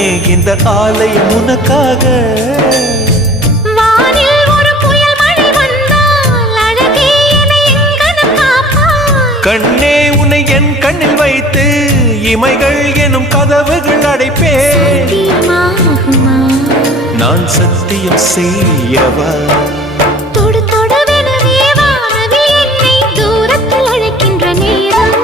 கண்ணே இந்த ஆலயம் உனக்காக. வானில் ஒரு புயல் மழை வந்தால் அழகே என்னை எங்கனம் காப்பாய். கண்ணே உன்னை என் கண்ணில் வைத்து இமைகள் எனும் கதவுகள் அடைப்பேன். சத்தியமாகுமா? நான் சத்தியம் செய்யவா? தொடு தொடுவெனவே வானவில் என்னை தூரத்தில் அழைக்கின்ற நேரம்.